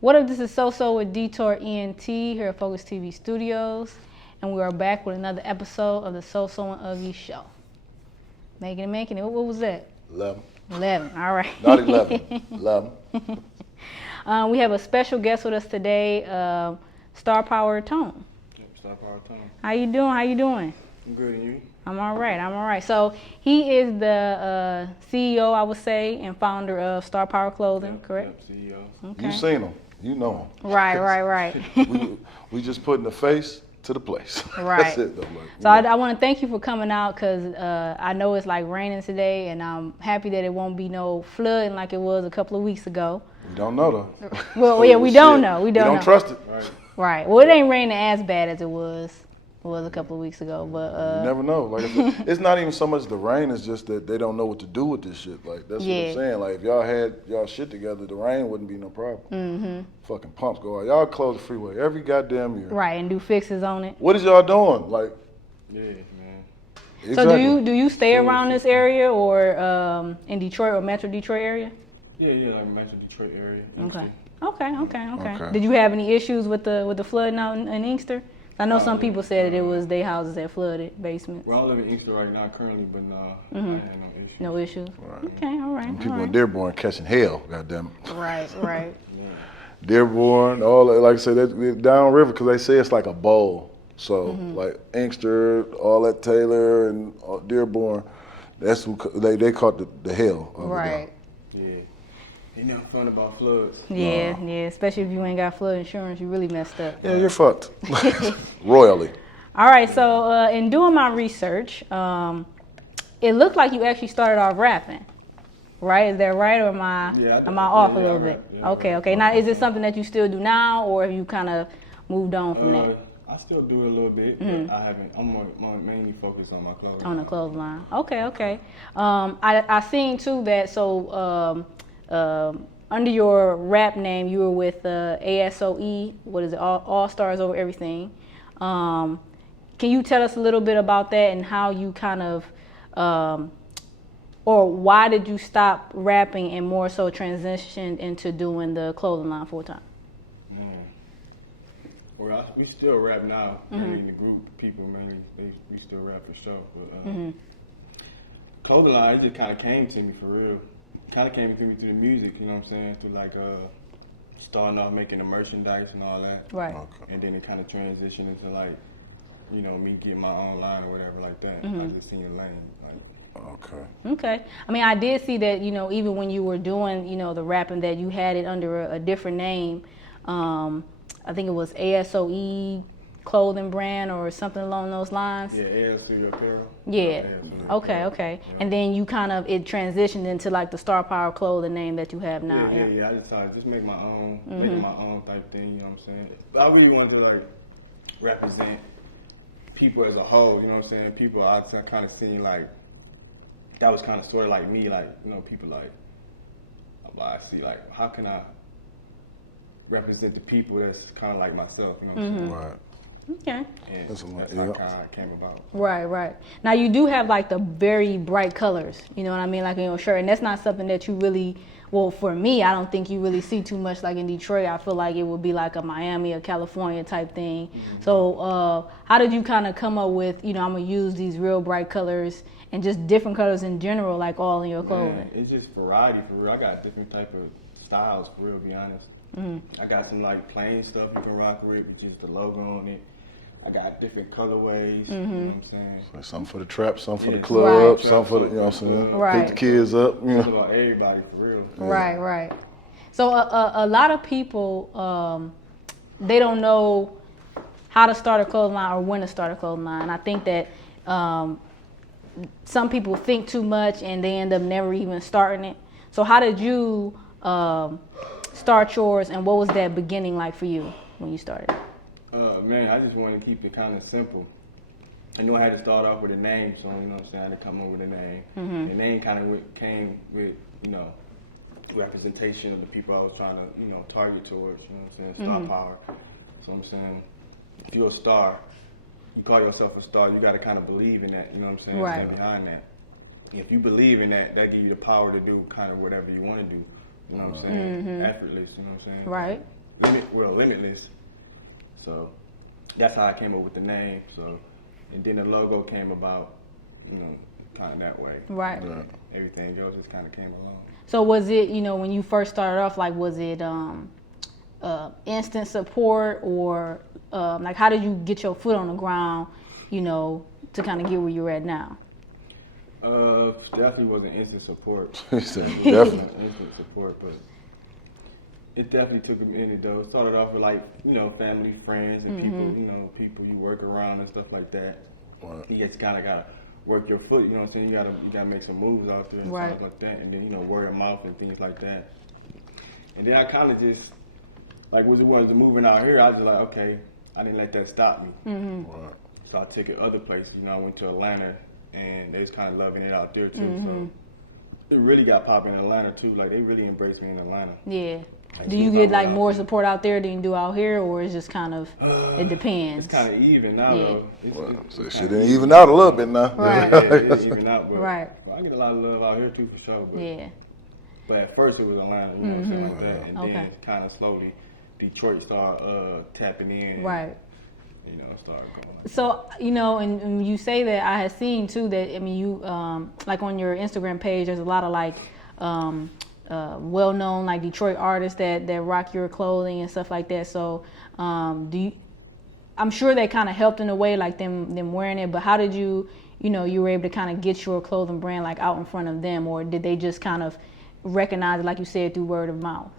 What up, this is Soso with Detour ENT here at Focus TV Studios, and we are back with another episode of the Soso and Uggy show. Making it. What was that? 11. 11, all right. Not 11, 11. We have a special guest with us today, Star Power Tone. Yep, Star Power Tone. How you doing? I'm good, and you? I'm all right. So he is the CEO, I would say, and founder of Star Power Clothing, Yep, correct? Yep, CEO. Okay. You seen him. You know him. Right. we just putting the face to the place. Right. That's it, though. So I want to thank you for coming out because I know it's like raining today, and I'm happy that it won't be no flooding like it was a couple of weeks ago. We don't know, though. Well, yeah, we don't know. We don't know. trust it. Right. Well, it ain't raining as bad as it was a couple of weeks ago, but You never know. Like I said, it's not even so much the rain; it's just that they don't know what to do with this shit. Like that's what I'm saying. Like if y'all had y'all shit together, the rain wouldn't be no problem. Mm-hmm. Fucking pumps go out. Y'all close the freeway every goddamn year. right, and do fixes on it. What is y'all doing? Like, Yeah, man. exactly. So do you stay around this area or in Detroit or Metro Detroit area? Yeah, like Metro Detroit area. Okay. Did you have any issues with the flooding out in Inkster? I know some people said that it was their houses that flooded, basements. Well, I live in Inkster right now currently, but I had no issue. No issues. Right. Okay, all right. People in Dearborn catching hell. Goddamn it. Right. Dearborn, all that, like I said, that downriver, because they say it's like a bowl. So, like Inkster, all that Taylor and Dearborn, that's who they caught the hell. Over Right. Yeah. Ain't nothing fun about floods. Yeah, especially if you ain't got flood insurance, you really messed up. Yeah, you're fucked. Royally. All right, so in doing my research, it looked like you actually started off rapping, right? Is that right, or am I off a little bit? Yeah, okay. Now, is it something that you still do now, or have you kind of moved on from that? I still do it a little bit, but I haven't. I'm more mainly focused on my clothes. On the clothesline. Okay. I seen too that under your rap name, you were with ASOE. What is it? All Stars Over Everything. Can you tell us a little bit about that and how you kind of, or why did you stop rapping and more so transitioned into doing the clothing line full time? Well, we still rap now. Mainly the group people mainly we still rap for sure. But clothing line, it just kind of came to me for real. Kind of came to me through the music, you know what I'm saying? Through like starting off making the merchandise and all that. Right. Okay. And then it kind of transitioned into like, you know, me getting my own line or whatever like that. I just seen the lane. Like, Okay. I mean, I did see that, you know, even when you were doing, you know, the rapping, that you had it under a different name. I think it was ASOE clothing brand or something along those lines. yeah, ASC apparel. Yeah. ASC Okay. Yeah. And then you kind of, it transitioned into like the Star Power Clothing name that you have now. Yeah. I decided just make my own, make it my own type thing. You know what I'm saying? But I really wanted to like represent people as a whole. You know what I'm saying? People I kind of seen like that was kind of sort of like me. Like, you know, people like I see like how can I represent the people that's kind of like myself. You know what I'm saying? Right. Okay. And That's that's a lot, how yeah. it kind of came about. Right. Now you do have like the very bright colors, you know what I mean, like in your shirt, and that's not something that you really, well, for me, I don't think you really see too much like in Detroit. I feel like it would be like a Miami or California type thing. So how did you kind of come up with, you know, I'm gonna use these real bright colors and just different colors in general, like all in your clothing? Man, it's just variety for real. I got different type of styles for real, to be honest. I got some like plain stuff you can rock with just the logo on it. I got different colorways, you know what I'm saying? Like some for the trap, some for the Yeah, club, right. some for the, you know what I'm saying? Right. Pick the kids up, you It's know. about everybody for real. Right. So a lot of people, they don't know how to start a clothing line or when to start a clothing line. I think that some people think too much and they end up never even starting it. So how did you start yours, and what was that beginning like for you when you started? Man, I just wanted to keep it kind of simple. I knew I had to start off with a name, so you know what I'm saying, I had to come up with a name. The name kind of came with, you know, representation of the people I was trying to, you know, target towards, you know what I'm saying, star power. So I'm saying, if you're a star, you call yourself a star, you got to kind of believe in that, you know what I'm saying, Right. stand behind that. If you believe in that, that gives you the power to do kind of whatever you want to do, you know what I'm saying, effortless, you know what I'm saying. Right. limitless. So that's how I came up with the name. So, and then the logo came about, kind of that way. Right. Everything else just kind of came along. So was it, when you first started off, like, was it instant support, or like, how did you get your foot on the ground, to kind of get where you're at now? Definitely wasn't instant support. Definitely. Instant support, but it definitely took a minute though. It started off with family, friends, and people you work around and stuff like that. Right. You just kind of gotta work your foot. You know what I'm saying? You gotta make some moves out there and stuff like that, and then word of mouth and things like that. And then I kind of just was moving out here. I was just like, okay, I didn't let that stop me. Mm-hmm. Right. So I took it other places. I went to Atlanta, and they was kind of loving it out there too. So it really got popping in Atlanta too. Like, they really embraced me in Atlanta. Yeah. Do you get more support out there than you do out here, or it's just kind of, it depends? It's kind of even now though. So shit didn't even out a little bit now. Right. It's even out, but right. I get a lot of love out here too for sure. But, but at first it was Atlanta, something like that, and then kind of slowly Detroit started tapping in. Right. Started going. So, and you say that, I had seen too that, you, like on your Instagram page, there's a lot of well-known Detroit artists that rock your clothing and stuff like that. So, I'm sure that kind of helped in a way, like them wearing it. But how did you were able to kind of get your clothing brand out in front of them, or did they just kind of recognize it, like you said, through word of mouth?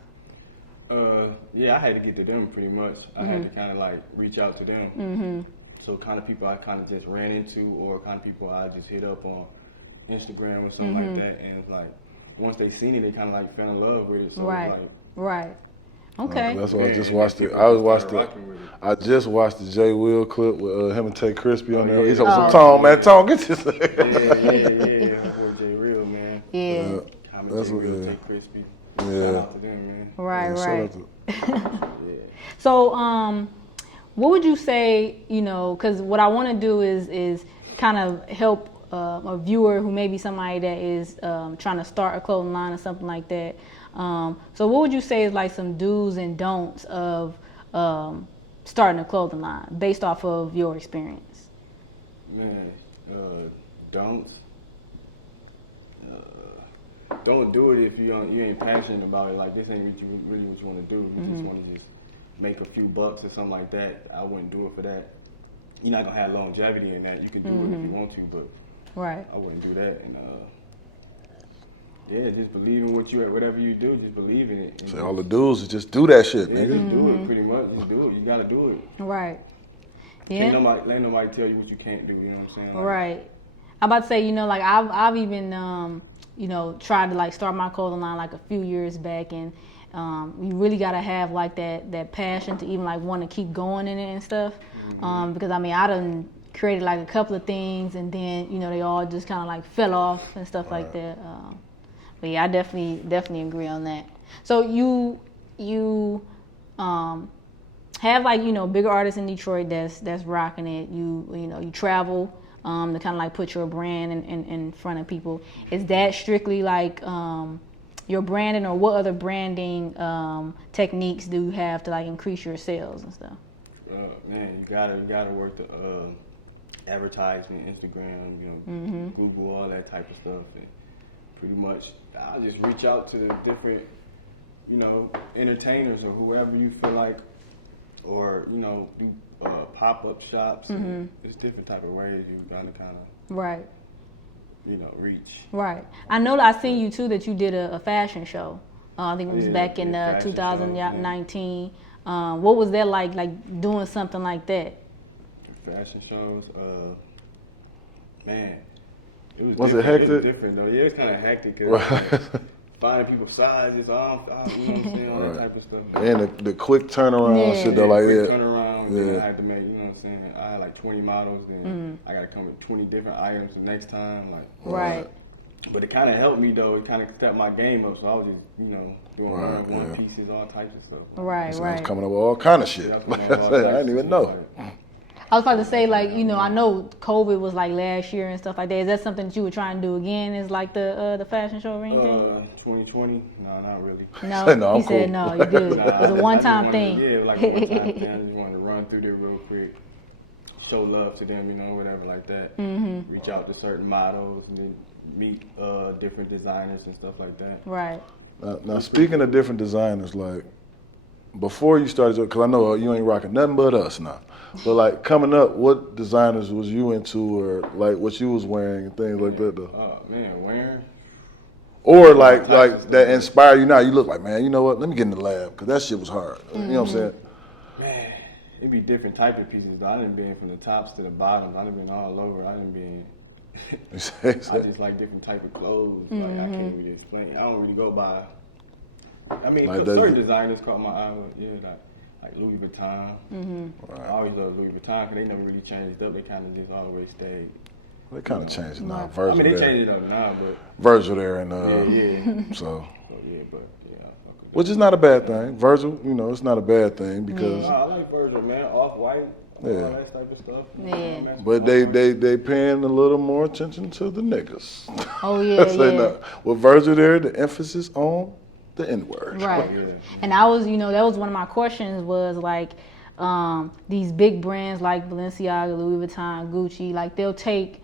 Yeah, I had to get to them pretty much. I had to kind of reach out to them. Mm-hmm. So kind of people I kind of just ran into, or kind of people I just hit up on Instagram or something like that, and it's once they seen it, they kind of fell in love with it. So right. Okay. That's why I just watched it. I just watched the Jay Will clip with him and Tay Crispy on there. He's like, Tom, get this. Yeah. Boy, Jay Real, man. Yeah. That's what. Tay Crispy. Yeah. Shout out to them, man. Right. Yeah. So, what would you say? Because what I want to do is kind of help a viewer who may be somebody that is trying to start a clothing line or something like that. So what would you say is some do's and don'ts of starting a clothing line based off of your experience? Man, don'ts. Don't do it if you ain't passionate about it. This ain't really what you want to do. You just want to just make a few bucks or something like that. I wouldn't do it for that. You're not gonna have longevity in that. You can do it if you want to, but I wouldn't do that. And just believe in whatever you do, just believe in it. So all the dudes is just do that shit, nigga. Just do it, pretty much. Just do it. You gotta do it. Right. Yeah. Let nobody tell you what you can't do. You know what I'm saying? Right. I'm about to say, I've even tried to start my clothing line a few years back, and you really gotta have that passion to even want to keep going in it and stuff. Because I done created a couple of things, and then they all just kind of fell off and stuff like that. But yeah, I definitely agree on that. So you have bigger artists in Detroit that's rocking it. You travel to kind of put your brand in front of people. Is that strictly your branding, or what other branding techniques do you have to increase your sales and stuff? Man, you gotta work the advertisement, Instagram, Google, all that type of stuff. And pretty much, I'll just reach out to the different, entertainers or whoever you feel like, or do pop-up shops. And there's different type of ways you gotta kind of reach. Right. I know that I seen you too that you did a fashion show. I think it was back in 2019. What was that like doing something like that? Fashion shows, man. Was it hectic? It was different though. Yeah, it's kind of hectic because finding people's sizes, all you know what I'm saying, all that type of stuff. And the quick turnaround shit though, turnaround. Yeah. I had to make, you know what I'm saying. I had 20 models, then I got to come with 20 different items the next time, Right. But it kind of helped me though. It kind of stepped my game up, so I was just, doing one pieces, all types of stuff. Right. So I was coming up with all kind of shit. I didn't even know. I was about to say, like, you know, I know COVID was like last year and stuff like that. Is that something that you were trying to do again? Is like the fashion show or anything? 2020? No, not really. No, No, he I'm said cool. no. You good? Nah, It was a one-time thing. Yeah, like a one-time thing. I just wanted to run through there real quick, show love to them, you know, whatever like that. Reach out to certain models and then meet different designers and stuff like that. Right. Now speaking of different designers, like before you started, because I know you ain't rocking nothing but us now. But like coming up, what designers was you into, or like what you was wearing and things like that though? Oh man, wearing. Or like that inspire you now. You look like, man, you know what? Let me get in the lab because that shit was hard. You know what I'm saying? Man, it'd be different type of pieces though. I done been from the tops to the bottoms. I done been all over. I done been. I just like different type of clothes. Like I can't really explain. I don't really go by. I mean, Like certain designers caught my eye. Like Louis Vuitton. I always loved Louis Vuitton because they never really changed up. They kind of just always stayed. They kind of changed it now. I Virgil mean, they there. changed it up now, but Virgil there and yeah. so. Yeah, but yeah, I fuck with Which is not a bad thing. Virgil, you know, it's not a bad thing that. because. I like Virgil, man. Off-white, all that type of stuff. Yeah. But they paying a little more attention to the niggas. Oh yeah, Say yeah. no. With Virgil there, the emphasis on the N-word. Right. Yeah. And I was, you know, that was one of my questions was like, these big brands like Balenciaga, Louis Vuitton, Gucci, like they'll take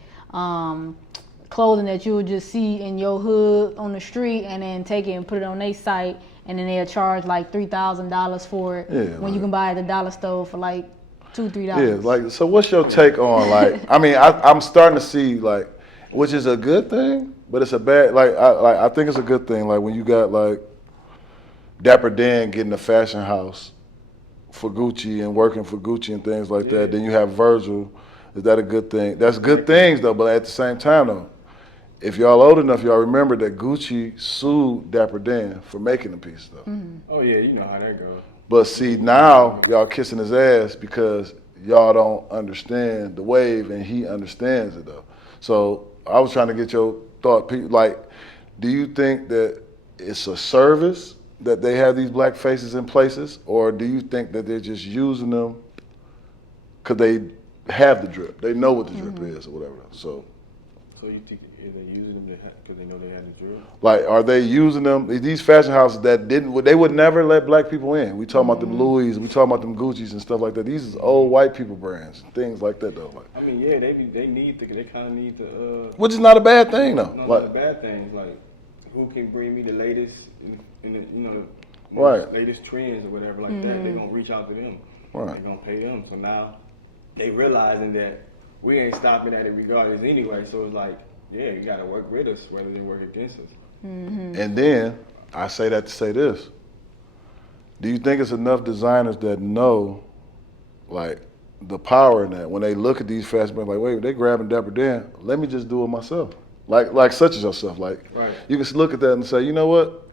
clothing that you would just see in your hood on the street and then take it and put it on their site, and then they'll charge like $3,000 for it when you can buy it at the dollar store for like $2-3. Yeah, like, so what's your take on, like, I mean, I'm starting to see, like, which is a good thing, but it's a bad, I think it's a good thing, like, when you got, like, Dapper Dan getting a fashion house for Gucci and working for Gucci and things like that, then you have Virgil. Is that a good thing? That's good things, though, but at the same time, though, if y'all old enough, y'all remember that Gucci sued Dapper Dan for making the piece, though. Oh yeah, you know how that goes. But see, now y'all kissing his ass because y'all don't understand the wave and he understands it, though. So I was trying to get your thought, like, do you think that it's a service that they have these black faces in places, or do you think that they're just using them because they have the drip, they know what the drip is or whatever? So you think they using them because they know they had the drill? like, are they using them? These fashion houses that they would never let black people in. We talking about them Louis, we talking about them Gucci's and stuff like that. These is old white people brands, things like that though. Like, I mean, yeah, they kind of need to. which is not a bad thing though. No, Like, not a bad thing. Like, who can bring me the latest, in the, you know, Right. latest trends or whatever like that? They're gonna reach out to them. Right. They're gonna pay them. So now they realizing that we ain't stopping at it regardless anyway. So it's like, yeah, you gotta work with us whether they work against us. and then I say that to say this: do you think it's enough designers that know, like, the power in that when they look at these fashion brands, like, wait, they grabbing Dapper Dan, let me just do it myself. Like such as yourself. Like, Right. you can look at that and say, you know what?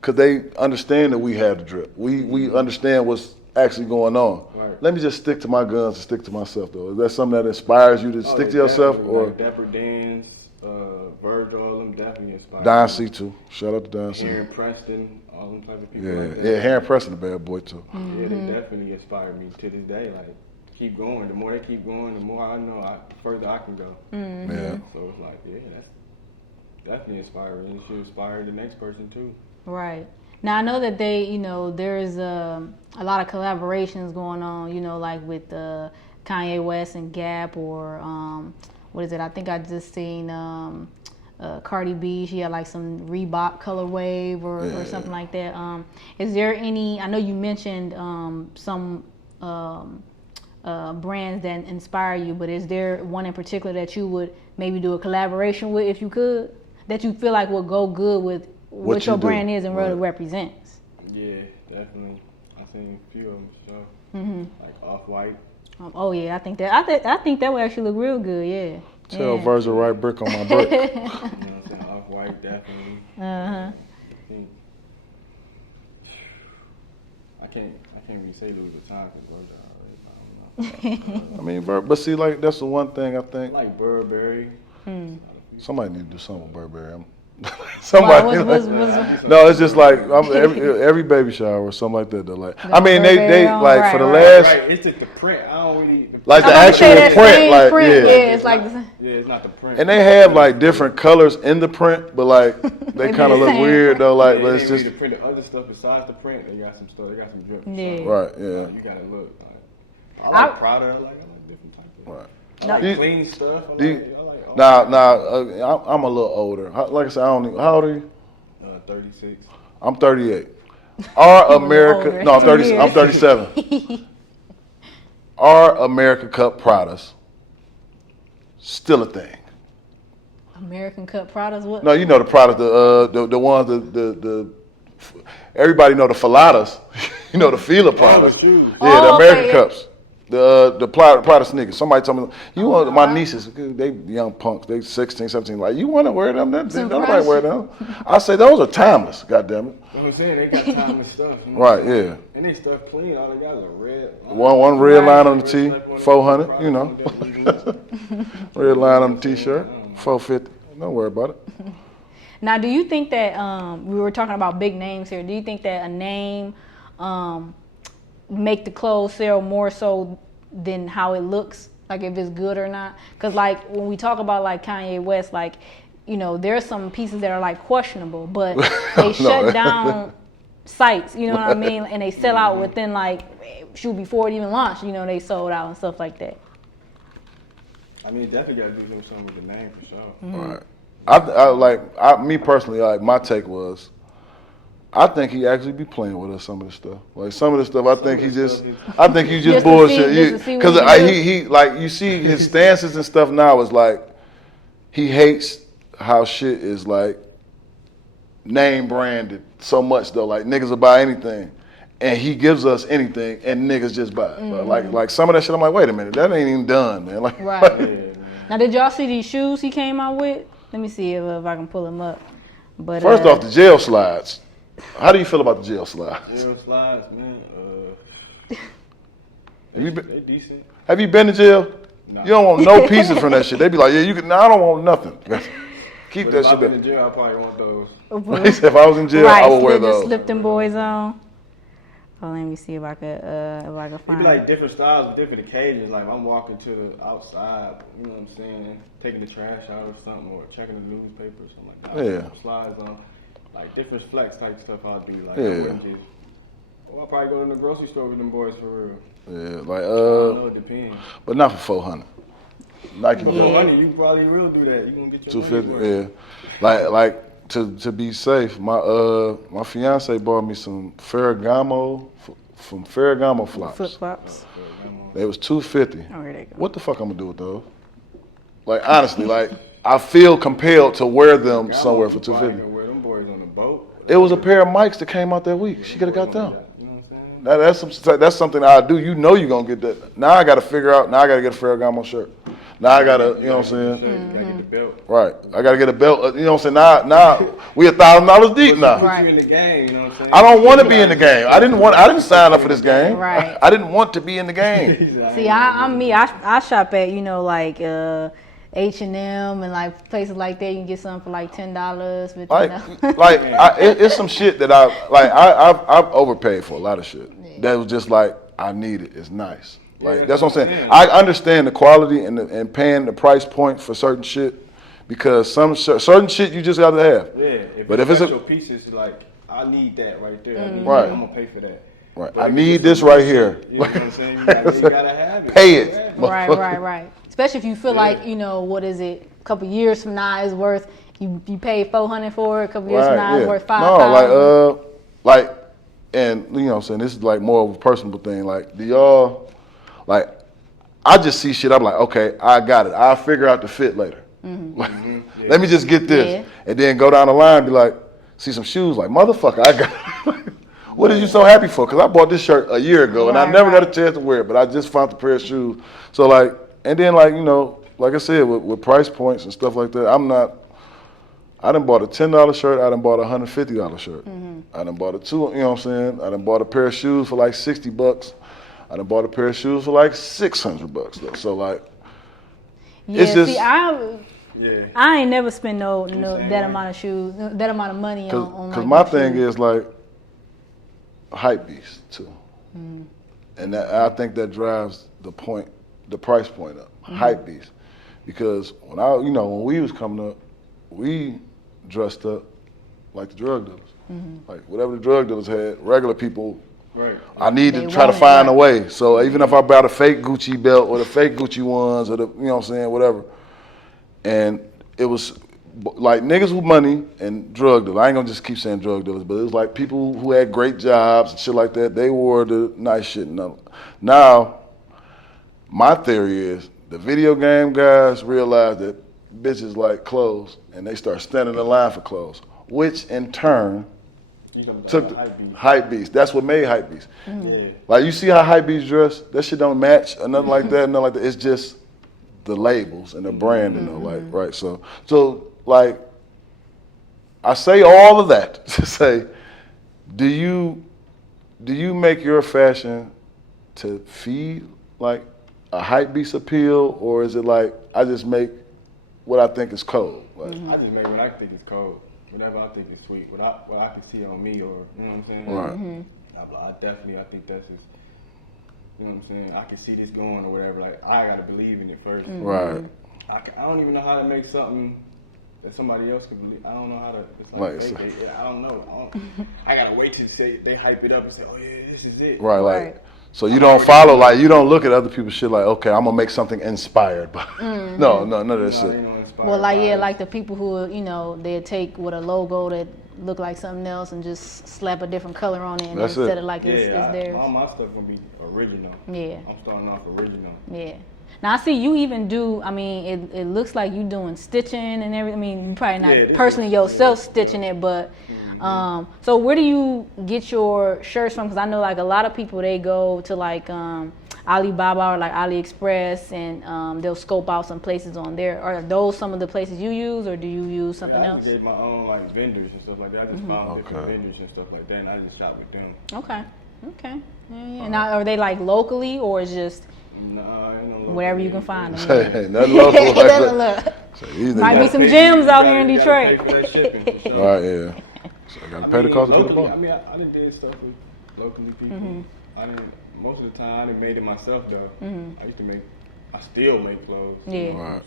Because they understand that we have the drip. We understand what's actually going on. Right. Let me just stick to my guns and stick to myself, though. Is that something that inspires you to stick to yourself? Or like Dapper Dan's, Virgil, all them definitely inspired. Don me. C too. Shout out to Don C. Aaron Preston, all them type of people. Yeah, like that. yeah. Harry Preston, a bad boy too. Yeah, they definitely inspired me to this day. Like, keep going. The more they keep going, the more I know, the further I can go. Yeah. So it's like, yeah, that's definitely inspiring. And it should inspire the next person too. Right. Now I know that they, you know, there's a lot of collaborations going on, you know, like with Kanye West and Gap, or what is it? I think I just seen Cardi B. She had like some Reebok color wave or something like that. Is there any? I know you mentioned some brands that inspire you, but is there one in particular that you would maybe do a collaboration with if you could? That you feel like would go good with what your brand is and what it represents? Yeah, definitely. I've seen a few of them, so like Off-White. Oh yeah, I think that would actually look real good. Yeah. Tell Virgil right brick on my brick. You know what I'm saying? Off-White, definitely. I can't really say Louis Vuitton because Virgil, I don't know. I mean, but see, like, that's the one thing I think Like Burberry. somebody need to do something with Burberry. Somebody. What's No, it's just like every baby shower or something like that. They're like, I mean, Burberry they on, like right, for the right. last, Right, it's just the print. I don't really. like I'm the about to actual say that print, same like print, yeah. it's like Yeah, it's not the print. And they have like different colors in the print, but like they They kind be of the look same weird though. Like, yeah, but they it's just the print of other stuff besides the print. They got some stuff. They got some drip. Yeah. right, yeah. You gotta look. I like Prada. I like different types of. Right. I like No. clean stuff. I Do you- like all Now, I'm a little older. Like I said, I don't even, how old are you? 36. I'm 38. Our America, older. no, I'm 30. Years. I'm 37. Our America Cup Pradas still a thing. American cut products. What? No, you know the product, the ones, the everybody know the Filatas. You know the Fila Pradas. Yeah, the Oh, American okay, yeah. Cups. The Prada sneakers. Somebody told me, you want my nieces, they young punks, they 16, 17, like, you want to wear them? Nobody wear them. I say, those are timeless, goddammit. You know what I'm saying? They got timeless stuff. You know? Right, yeah. And they stuff clean. All they got is a red. One red line on the tee, 400, you know. Red line on the t-shirt, 450. Don't worry about it. Now, do you think that we were talking about big names here? Do you think that a name make the clothes sell more so than how it looks, like if it's good or not? Because like when we talk about like Kanye West, like, you know, there's some pieces that are like questionable, but they shut down sites, you know what I mean? And they sell out within like, shoot, before it even launched, you know, they sold out and stuff like that. I mean, definitely got to do something with the name for sure. All right. Me personally, like my take was, I think he actually be playing with us some of the stuff. Like some of the stuff, I think you just Just to bullshit. see Because what he do. he like you see his stances and stuff now is like he hates how shit is like name branded so much though. Like niggas will buy anything, and he gives us anything, and niggas just buy it. But like some of that shit, I'm like, wait a minute, that ain't even done, man. Like, Right. Now, did y'all see these shoes he came out with? Let me see if I can pull them up. But First off, the jail slides. How do you feel about the jail slides? Jail slides, man. Have you been, They decent. have you been to jail? Nah. You don't want no pieces from that shit. They be like, yeah, you can. No, I don't want nothing. Keep But that if shit I've been in there. jail, I probably want those. He said, if I was in jail, right, I would wear slip- just those. slip them boys on. Oh, let me see if I could It find. be like different styles with different occasions. Like if I'm walking to the outside, you know what I'm saying, taking the trash out or something, or checking the newspaper or something like that. Yeah. I'll put slides on, like different flex type stuff I'll do. Like Yeah. I wouldn't just. Well, I'll probably go to the grocery store with them boys for real. Yeah, I don't know, it depends. but not for 400. Nike For will. money, you probably will do that. You gonna get your 250. money Yeah, like to be safe, my fiance bought me some Ferragamo from Ferragamo flops. Flip flops. They was $250. Oh, here they go. What the fuck I'm gonna do with those? Like honestly, like I feel compelled to wear them somewhere for $250. Wear them boys on the boat. It was a pair of mics that came out that week. She could have got them. You know what I'm saying? That's something I do. You know you're gonna get that. Now I gotta figure out. Now I gotta get a Ferragamo shirt. Now I gotta, you know what I'm saying? You gotta get the belt. Right. I gotta get a belt. You know what I'm saying? Now we $1,000 deep now. Right. You in the game, you know what I'm saying? I don't want to be in the game. I didn't sign up for this game. Right. I didn't want to be in the game. See, I'm me. I shop at, you know, like H&M and like places like that. You can get something for like $10. But, It's some shit that I've overpaid for a lot of shit. That was just like I need it. It's nice. Like that's what I'm saying. I understand the quality and paying the price point for certain shit because certain shit you just gotta have. Yeah. But if it's your pieces, like I need that right there. I need Right. that, I'm gonna pay for that. Right. But I if need it's this right here. You know what I'm saying? You gotta have it. Pay it. right. Especially if you feel like, you know, what is it? A couple years from now is worth. You paid $400 for it. A couple years from now it's worth $5,000. No, and you know what I'm saying, this is like more of a personal thing. Like, do y'all, like, I just see shit, I'm like, okay, I got it. I'll figure out the fit later. Let me just get this. Yeah. And then go down the line and be like, see some shoes, like, motherfucker, I got it. What are you so happy for? Because I bought this shirt a year ago and I never got a chance to wear it, but I just found the pair of shoes. So, like, and then, like, you know, like I said, with price points and stuff like that, I done bought a $10 shirt, I done bought a $150 shirt. I done bought you know what I'm saying? I done bought a pair of shoes for like $60. I done bought a pair of shoes for like $600 though. So like, Yeah, it's just, see, Yeah. I ain't never spent no Same that way. amount of shoes, that amount of money on Because like my no thing shoes. is like hype beast too, and I think that drives the price point up. Hype beast, because when we was coming up, we dressed up like the drug dealers, like whatever the drug dealers had. Regular people, Right. I need They to try to want it, find a right. way. So even if I bought a fake Gucci belt or the fake Gucci ones or the, you know what I'm saying, whatever. And it was like niggas with money and drug dealers. I ain't gonna just keep saying drug dealers, but it was like people who had great jobs and shit like that. They wore the nice shit. Now, my theory is the video game guys realize that bitches like clothes and they start standing in line for clothes, which in turn You talking took about the hype beast. hype beast. That's what made hype beast. Yeah. Like you see how hype beast dress? That shit don't match or nothing like that. Nothing like that. It's just the labels and the branding, though. Like right. So like I say all of that to say, do you make your fashion to feed like a hype beast appeal, or is it like I just make what I think is cold? Like, I just make what I think is cold. Whatever I think is sweet. What I can see on me, or you know what I'm saying. Right. I think that's just. You know what I'm saying? I can see this going or whatever. Like I gotta believe in it first. Right. I don't even know how to make something that somebody else could believe. I don't know how to. It's Like, I don't know. I gotta wait to say they hype it up and say, oh yeah, this is it. Right. Like. Right. So you don't follow, like you don't look at other people's shit like, okay, I'm gonna make something inspired by. No, none of that shit. Well, like like the people who they take with a logo that look like something else and just slap a different color on it and That's instead it. of like it's theirs. All my stuff gonna be original. Yeah. I'm starting off original. Yeah. Now I see you even do. I mean, it looks like you doing stitching and everything. I mean, you probably not personally yourself stitching it, but so where do you get your shirts from? Because I know like a lot of people they go to like Alibaba or like AliExpress and they'll scope out some places on there. Are those some of the places you use, or do you use something I else? just get my own like vendors and stuff like that. I just found different vendors and stuff like that, and I just shop with them. Okay. Yeah. Now are they like locally or is just Nah, ain't no local wherever you vendors. can find them? Hey, nothing local like that. Look. So these Might be niggas- some gyms out here in You gotta Detroit. pay for that shipping, for sure. Right, yeah. So I gotta pay the cost to get the locally, ball. I mean, I done did stuff with locally people. I didn't. Most of the time, I done made it myself though. I still make clothes. Yeah. Right.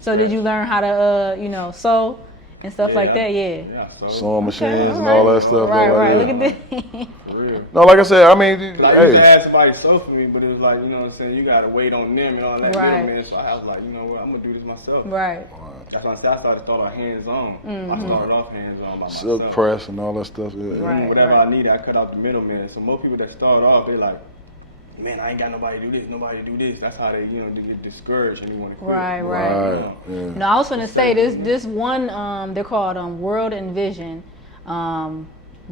So did you learn how to sew and stuff like that? Yeah. Yeah, I sold. Sewing machines and all that stuff. Right, though, like, right. yeah. Look at this. For real. No, like I said, I mean, I used to hey, have somebody sew for me, but it was like, you know what I'm saying, you gotta wait on them and all that Right. middleman. So I was like, you know what, I'm gonna do this myself. Right. That's why I started off hands-on. I started off hands-on by myself. silk press and all that stuff. Yeah. Right. Whatever I needed, I cut out the middleman. So most people that start off, they like, man, I ain't got nobody do this, nobody do this. That's how they, they get discouraged and they want to quit. Right. Right. Yeah. No, I was gonna say this one. They're called World and Vision.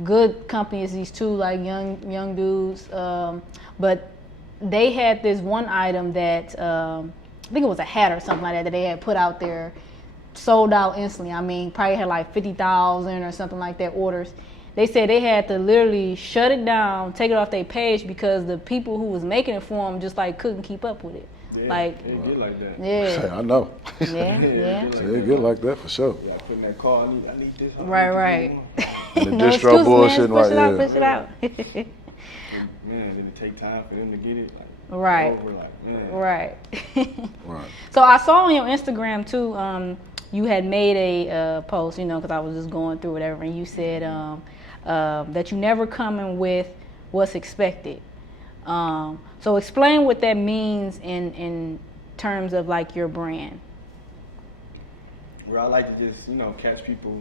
Good companies. These two like young dudes. But they had this one item that I think it was a hat or something like that they had put out there, sold out instantly. I mean, probably had like 50,000 or something like that orders. They said they had to literally shut it down, take it off their page because the people who was making it for them just like couldn't keep up with it. Yeah, Like, it get like that. yeah, I know. yeah. It get like that for sure. Yeah, putting that car, I need this. Right. And the No distro excuses, bullshit, man. right? Push it out. Man, did it take time for them to get it? Like, Right. over, like, man. Right. Right. So I saw on your Instagram too. You had made a post, because I was just going through whatever, and you said that you never come in with what's expected. So explain what that means in terms of like your brand. Where I like to just, catch people,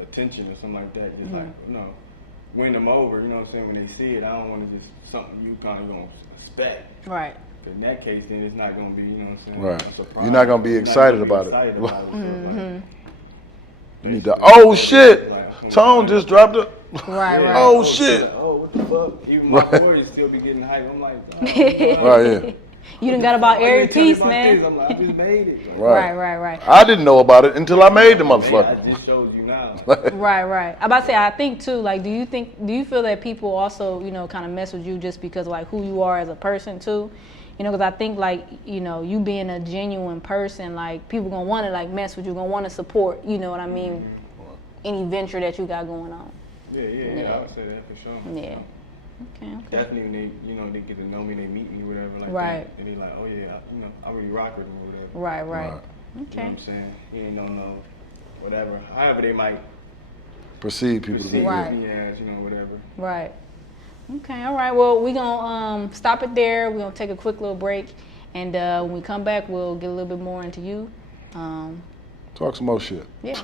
attention or something like that. Just like, win them over, you know what I'm saying, when they see it. I don't want to just something you kind of going to expect. Right. In that case, then it's not going to be, you know what I'm saying, Right. a surprise. You're not gonna be You're not excited gonna about it. excited about it. So, like, You need to. Oh shit! Tone just dropped it. Right. Oh shit! Oh, what the fuck? Even my boys still be getting hype. I'm like, oh, Right, yeah. You done got about every piece, man. I'm like, I just made it. Right. I didn't know about it until I made the I motherfucker. just showed you now. Right. I'm about to say, I think too, like, do you feel that people also, kind of mess with you just because of like who you are as a person too? You know, because I think like, you know, you being a genuine person, like people gonna want to like mess with you, gonna want to support, you know what I mean, any venture that you got going on. Yeah, I would say that for sure. Yeah. Okay. Definitely when they, you know, they get to know me, they meet me, whatever, like Right. that. And they like, oh yeah, you know, I really rock with them or whatever. Right. You know what I'm saying? He ain't don't know, whatever. However they might Perceive people to be. Right. me as, you know, whatever. Right. Okay, all right. Well, we're going to stop it there. We're going to take a quick little break. And when we come back, we'll get a little bit more into you. Talk some more shit. Yeah.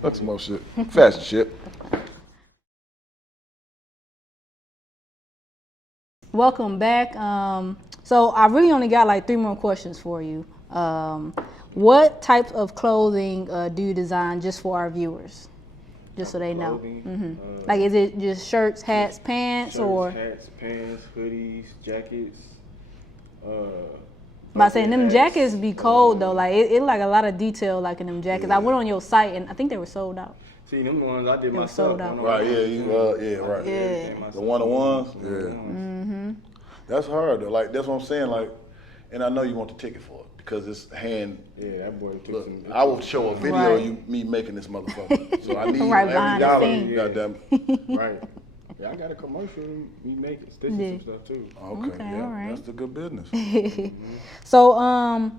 Talk some more shit. Fashion shit. Welcome back. So I really only got like 3 more questions for you. What types of clothing do you design just for our viewers? Just so they know. Like, is it just shirts, hats, pants, or? Hats, pants, hoodies, jackets. About saying them jackets be cold though. Like it like a lot of detail like in them jackets. I went on your site and I think they were sold out. See, them ones I did They were myself. sold out. Right, right. Yeah. The one-on-ones? Yeah. That's hard though. Like, that's what I'm saying. Like, and I know you want the ticket for it because it's hand. Yeah, that boy took Look, some. I will show a video Right. of you, me making this motherfucker. So I need Right every behind the dollar. scenes. Goddamn. Right. Yeah, I got a commercial. We make it, stitching Yeah. some stuff too. Okay, yeah, all right. that's the good business. So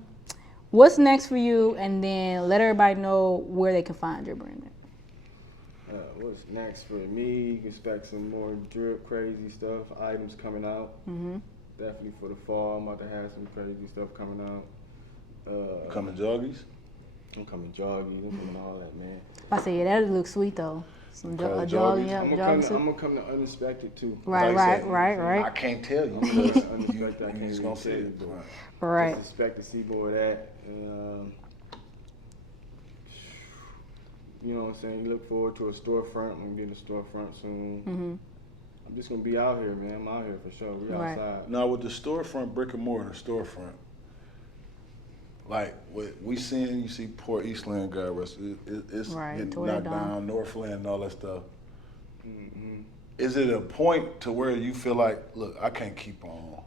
what's next for you? And then let everybody know where they can find your brand. What's next for me? You can expect some more drip, crazy stuff, items coming out. Definitely for the fall, I'm about to have some crazy stuff coming out. Coming joggies? I'm coming joggies, I'm coming all that, man. I say, yeah, that looks sweet though. Some Call it jogging, joggies? yeah, I'm jogging gonna come to unexpected too. Right, Like I right. I can't tell you. Unexpected, I can't You just even gonna say see it. it. But Right. just expect to see more of that. You know what I'm saying? You look forward to a storefront. I'm getting a storefront soon. I'm just gonna be out here, man. I'm out here for sure. We Right. outside. Now with the storefront, brick and mortar storefront, like what we seeing, you see Port Eastland, God rest, it's Right, getting tore that knocked down, Northland and all that stuff. Mm-hmm. Is it a point to where you feel like, look, I can't keep on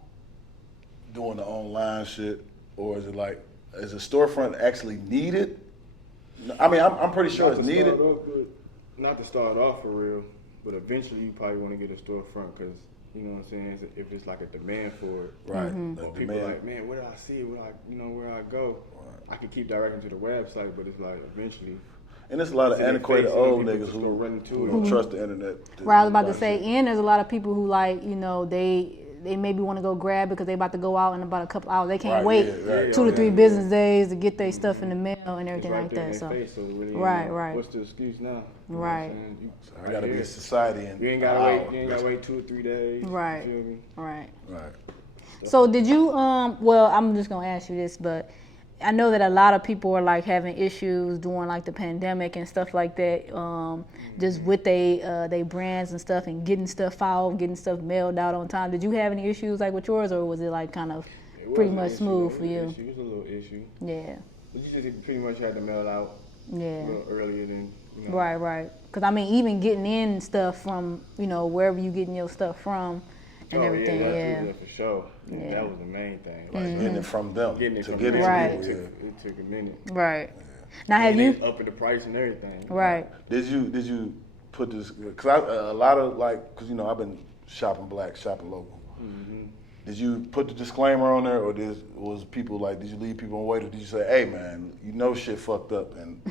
doing the online shit, or is it like, is a storefront actually needed? I mean, I'm pretty sure it's needed. Not to start off for real, but eventually you probably want to get a storefront because, you know what I'm saying, if it's like a demand for it. Right. Or people are like, man, where do I see it? Where I go? I can keep directing to the website, but it's like eventually. And there's a lot of To their antiquated face, old people niggas just who gonna run into don't it. trust the internet. Right, I was about to say, and there's a lot of people who like, you know, they maybe want to go grab because they about to go out in about a couple hours. They can't Right, wait yeah, right. 2 to 3 business days to get their stuff in the mail and It's everything right like there in that. their So, face, so really, Right. What's the excuse now? You know what I'm Right. saying? I gotta be a society and You ain't gotta wait. You ain't gotta wait 2 or 3 days. Right. You feel me? right. Right. So did you, well, I'm just going to ask you this, but I know that a lot of people are like having issues during like the pandemic and stuff like that, just with they brands and stuff and getting stuff out, getting stuff mailed out on time. Did you have any issues like with yours, or was it like kind of It pretty was an much issue, smooth though. for you? It was a little issue. Yeah, But you just pretty much had to mail out a yeah. little earlier than, you know. Right. Because I mean, even getting in stuff from, you know, wherever you getting your stuff from and everything, Yeah, for sure. Yeah. That was the main thing. Like getting it from them Getting it to from get it them, to Right. people. It took a minute. Right. Now have And you, they upping the price and everything. right, Did you put this? Because a lot of like, because you know I've been shopping black, shopping local. Mm-hmm. Did you put the disclaimer on there, or was people like? Did you leave people on wait, or did you say, "Hey man, you know shit fucked up," and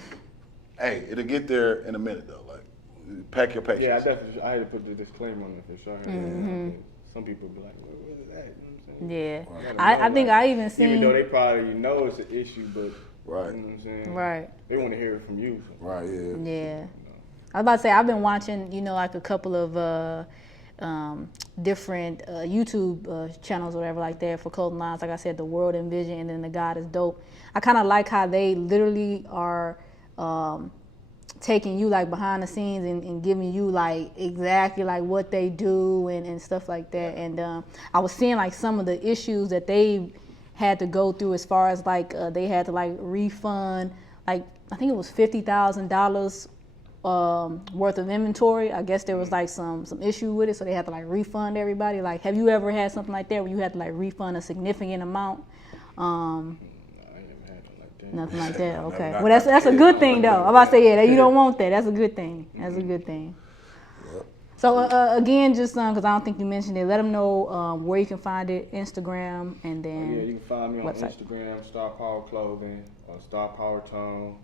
hey, it'll get there in a minute though. Like, pack your patience. Yeah, I had to put the disclaimer on it for sure. Some people be like, what is that? You know what I'm saying? yeah. You gotta know, I think like, I even seen. Even though they probably know it's an issue, but Right. you know what I'm saying? Right. They want to hear it from you. So. Right. Yeah. Yeah. I was about to say, I've been watching, you know, like a couple of different YouTube channels or whatever like that for clothing lines. Like I said, The World Envision and then The God is Dope. I kind of like how they literally are taking you like behind the scenes and giving you like exactly like what they do and stuff like that. And I was seeing like some of the issues that they had to go through as far as like they had to like refund, like I think it was $50,000 worth of inventory. I guess there was like some issue with it, so they had to like refund everybody. Like, have you ever had something like that where you had to like refund a significant amount? Nothing like that. Okay. Well, that's a good thing though. I'm about to say, yeah, you don't want that. That's a good thing. That's a good thing. So again, just because I don't think you mentioned it, let them know where you can find it, Instagram, and then yeah, you can find me on website. Instagram, Star Power Clothing, or Star Power Tone.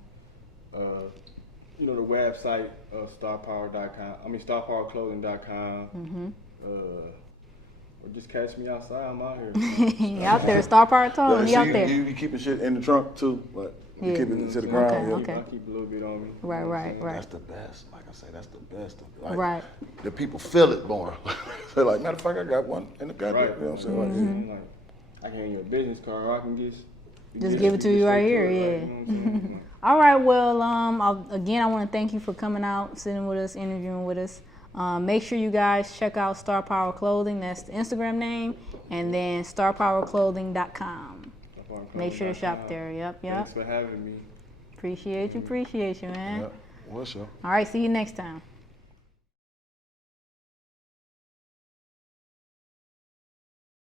You know, the website, starpower.com. I mean, starpowerclothing.com. Or just catch me outside. I'm out here. Out there, Star Power Tone. He out there. You keeping shit in the trunk too, but you keep it to the ground. Okay. I keep a little bit on me. Right. That's the best. Like I say, that's the best. Like, Right. The people feel it more. They're like, matter of fact, I got one in the goddamn. Right. You know what I'm saying? Like, I can hand you a business card, or I can just give it to you right here. Yeah. All right. Well, again, I want to thank you for coming out, sitting with us, interviewing with us. Make sure you guys check out Star Power Clothing. That's the Instagram name, and then starpowerclothing.com. Make sure to shop there. Yep. Thanks for having me. Appreciate you, man. Yep. What's up? All right. See you next time.